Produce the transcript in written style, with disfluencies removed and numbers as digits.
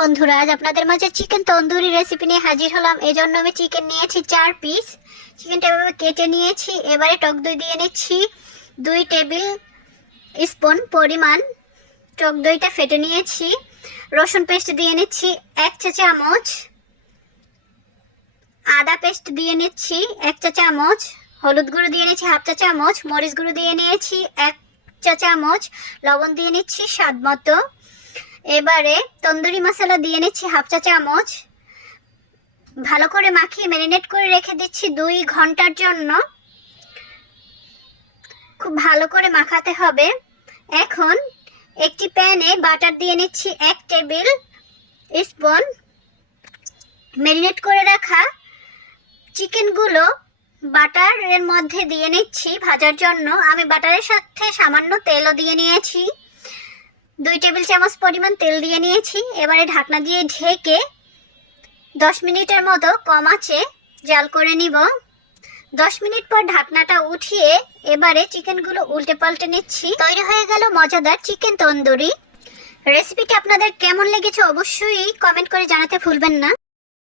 বন্ধুরা, আজ আপনাদের মাঝে চিকেন তন্দুরি রেসিপি নিয়ে হাজির হলাম। এজন্য আমি চিকেন নিয়েছি 4 পিস। চিকেনটা এভাবে কেটে নিয়েছি। এবারে টক দই দিয়ে নিচ্ছি 2 টেবিল স্পুন পরিমাণ। টক দইটা ফেটে নিয়েছি। রসুন পেস্ট দিয়ে নিচ্ছি 1 চা চামচ। আদা পেস্ট দিয়ে নিচ্ছি 1 চা চামচ। হলুদ গুঁড়ো দিয়ে নিচ্ছি 1/2 চা চামচ। মরিচ গুঁড়ো দিয়ে নিয়েছি 1 চা চামচ। লবণ দিয়ে নিচ্ছি স্বাদ মতো। এবারে তন্দুরি মশলা দিয়ে নিচ্ছি 1/2 চা চামচ। ভালো করে মাখিয়ে ম্যারিনেট করে রেখে দিচ্ছি 2 ঘন্টার জন্য। খুব ভালো করে মাখাতে হবে। এখন একটি প্যানে বাটার দিয়ে নিচ্ছি 1 টেবিল স্পুন। ম্যারিনেট করে রাখা চিকেনগুলো বাটারের মধ্যে দিয়ে নিচ্ছি ভাজার জন্য। আমি বাটারের সাথে সামান্য তেলও দিয়ে নিয়েছি। 2 টেবিল চামচ পরিমাণ তেল দিয়ে নিয়েছি। এবারে ঢাকনা দিয়ে ঢেকে 10 মিনিটের মতো কম আঁচে জাল করে নিব। 10 মিনিট পর ঢাকনাটা উঠিয়ে এবারে চিকেনগুলো উল্টে পাল্টে নিচ্ছি। তৈরি হয়ে গেল মজাদার চিকেন তন্দুরি। রেসিপিটি আপনাদের কেমন লেগেছে অবশ্যই কমেন্ট করে জানাতে ভুলবেন না।